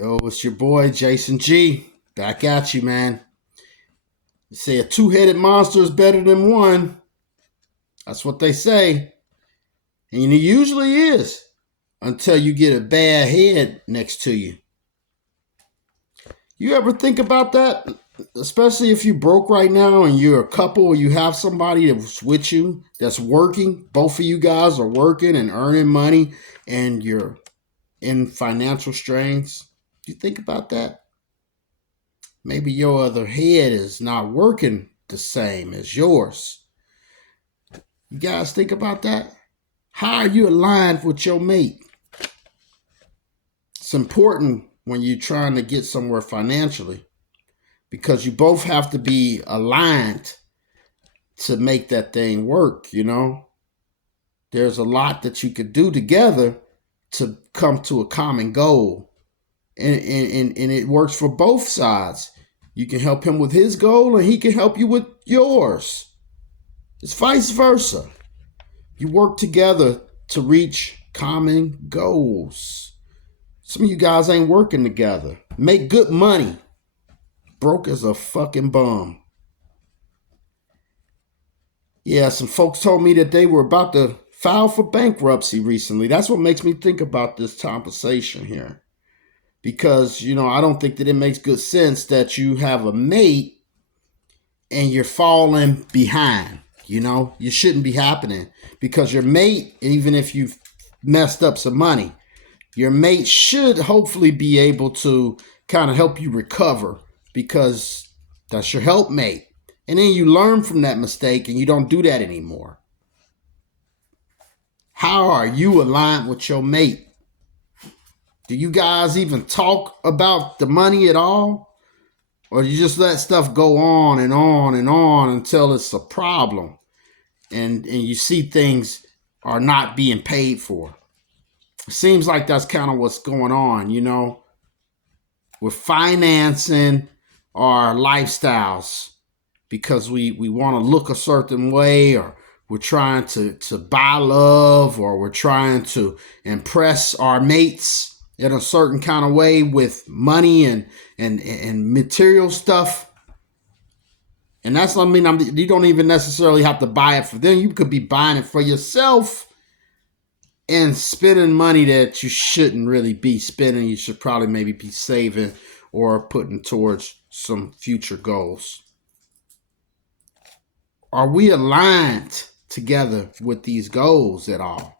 Yo, it's your boy Jason G. Back at you, man. They say a two-headed monster is better than one. That's what they say. And it usually is until you get a bad head next to you. You ever think about that? Especially if you broke right now and you're a couple or you have somebody that's with you that's working. Both of you guys are working and earning money and you're in financial strains. Do you think about that? Maybe your other head is not working the same as yours. You guys think about that? How are you aligned with your mate? It's important when you're trying to get somewhere financially because you both have to be aligned to make that thing work, you know? There's a lot that you could do together to come to a common goal. And it works for both sides. You can help him with his goal and he can help you with yours. It's vice versa. You work together to reach common goals. Some of you guys ain't working together. Make good money. Broke as a fucking bum. Yeah, some folks told me that they were about to file for bankruptcy recently. That's what makes me think about this conversation here. Because, I don't think that it makes good sense that you have a mate and you're falling behind. You shouldn't be happening because your mate, even if you've messed up some money, your mate should hopefully be able to kind of help you recover because that's your helpmate. And then you learn from that mistake and you don't do that anymore. How are you aligned with your mate? Do you guys even talk about the money at all? Or do you just let stuff go on and on and on until it's a problem and you see things are not being paid for? It seems like that's kind of what's going on, We're financing our lifestyles because we want to look a certain way, or we're trying to buy love, or we're trying to impress our mates in a certain kind of way with money and material stuff. And that's what I mean. You don't even necessarily have to buy it for them. You could be buying it for yourself and spending money that you shouldn't really be spending. You should probably maybe be saving or putting towards some future goals. Are we aligned together with these goals at all?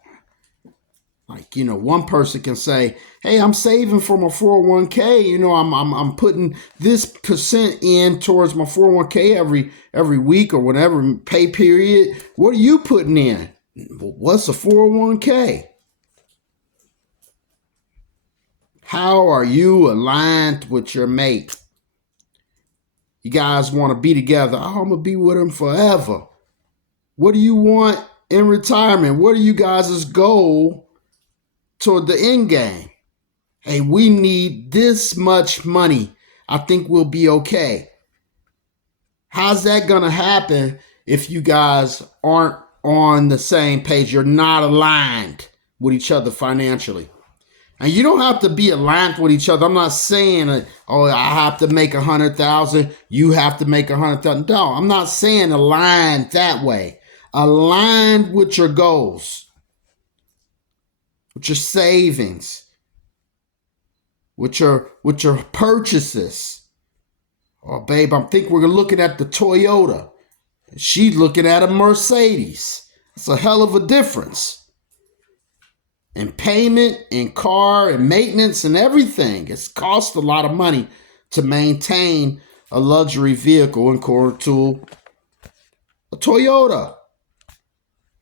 Like, one person can say, hey, I'm saving for my 401k. I'm putting this percent in towards my 401k every week or whatever pay period. What are you putting in? What's a 401k? How are you aligned with your mate? You guys want to be together. Oh, I'm going to be with him forever. What do you want in retirement? What are you guys' goal toward the end game? Hey, we need this much money. I think we'll be okay. How's that going to happen if you guys aren't on the same page? You're not aligned with each other financially. And you don't have to be aligned with each other. I'm not saying, I have to make 100,000. You have to make 100,000. No, I'm not saying aligned that way. Aligned with your goals, with your savings, with your purchases. Oh, babe, I think we're looking at the Toyota. She's looking at a Mercedes. It's a hell of a difference. And payment and car and maintenance and everything. It's cost a lot of money to maintain a luxury vehicle and core tool, a Toyota.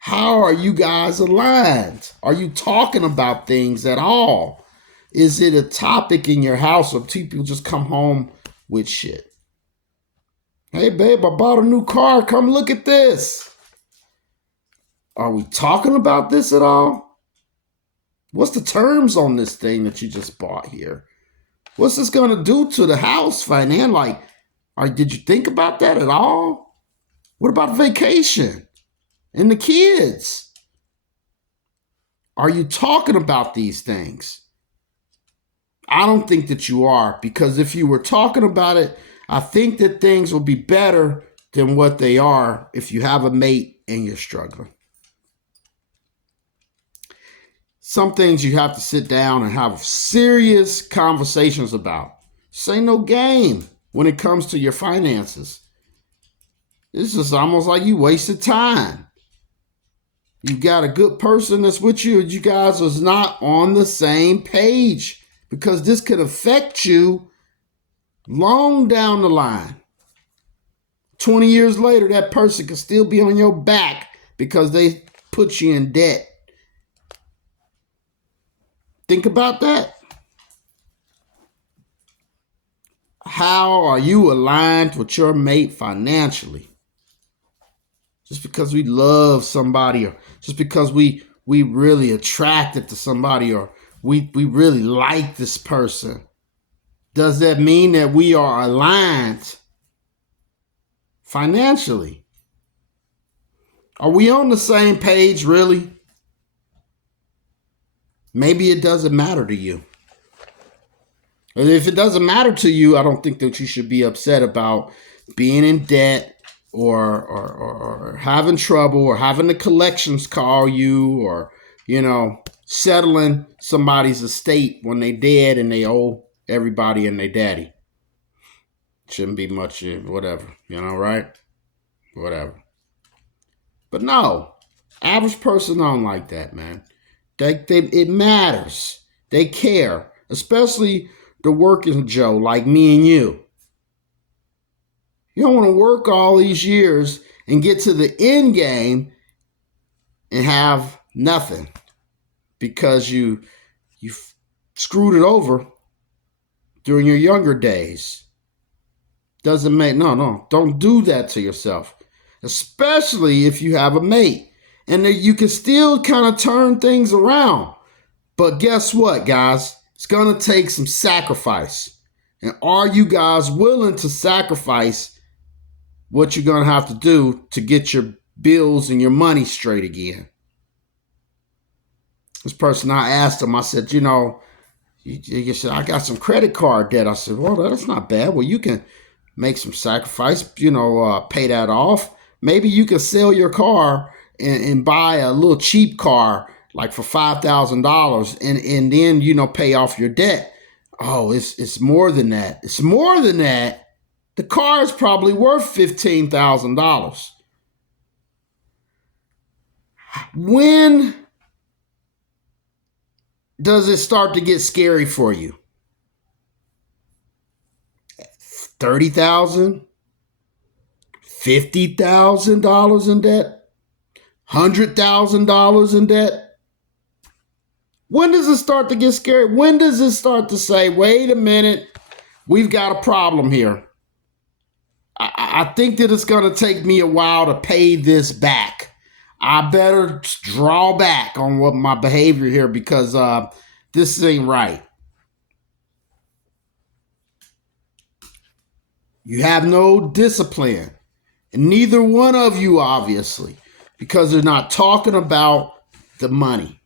How are you guys aligned? Are you talking about things at all? Is it a topic in your house, or people just come home with shit? Hey, babe, I bought a new car. Come look at this. Are we talking about this at all? What's the terms on this thing that you just bought here? What's this going to do to the house, finance? Like, did you think about that at all? What about vacation and the kids? Are you talking about these things? I don't think that you are, because if you were talking about it, I think that things will be better than what they are if you have a mate and you're struggling. Some things you have to sit down and have serious conversations about. Say no game when it comes to your finances. It's just almost like you wasted time. You got a good person that's with you, and you guys is not on the same page, because this could affect you long down the line. 20 years later, that person could still be on your back because they put you in debt. Think about that. How are you aligned with your mate financially? Just because we love somebody, or just because we really attracted to somebody, or we really like this person, does that mean that we are aligned financially? Are we on the same page, really? Maybe it doesn't matter to you. And if it doesn't matter to you, I don't think that you should be upset about being in debt, or having trouble, or having the collections call you, or, settling somebody's estate when they dead and they owe everybody and their daddy. Shouldn't be much, whatever, right? Whatever. But no, average person don't like that, man. It matters. They care, especially the working Joe like me and you. You don't want to work all these years and get to the end game and have nothing because you screwed it over during your younger days. Doesn't make, no, don't do that to yourself, especially if you have a mate. And you can still kind of turn things around. But guess what, guys? It's going to take some sacrifice. And are you guys willing to sacrifice what you're going to have to do to get your bills and your money straight again? This person, I asked him, I said, you said, I got some credit card debt. I said, well, that's not bad. Well, you can make some sacrifice, pay that off. Maybe you can sell your car and buy a little cheap car, like for $5,000, and then, pay off your debt. Oh, it's more than that. It's more than that. The car is probably worth $15,000. When does it start to get scary for you? $30,000? $50,000 in debt? $100,000 in debt? When does it start to get scary? When does it start to say, wait a minute, we've got a problem here? I think that it's going to take me a while to pay this back. I better draw back on what my behavior here, because this ain't right. You have no discipline. And neither one of you, obviously, because they're not talking about the money.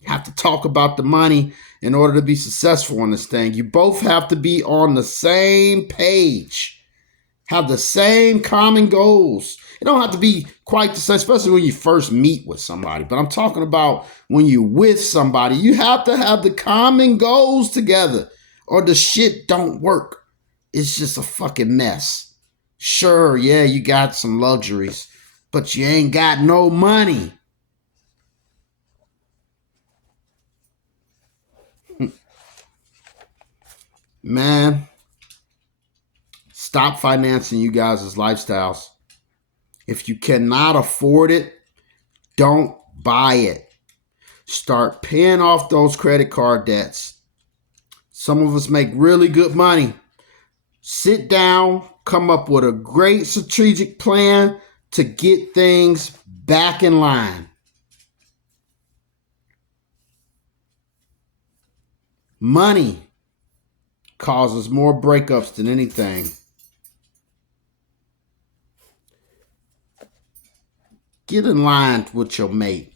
You have to talk about the money in order to be successful in this thing. You both have to be on the same page. Have the same common goals. It don't have to be quite the same, especially when you first meet with somebody. But I'm talking about when you're with somebody. You have to have the common goals together, or the shit don't work. It's just a fucking mess. Sure, yeah, you got some luxuries, but you ain't got no money. Man, stop financing you guys' lifestyles. If you cannot afford it, don't buy it. Start paying off those credit card debts. Some of us make really good money. Sit down, come up with a great strategic plan to get things back in line. Money causes more breakups than anything. Get in line with your mate.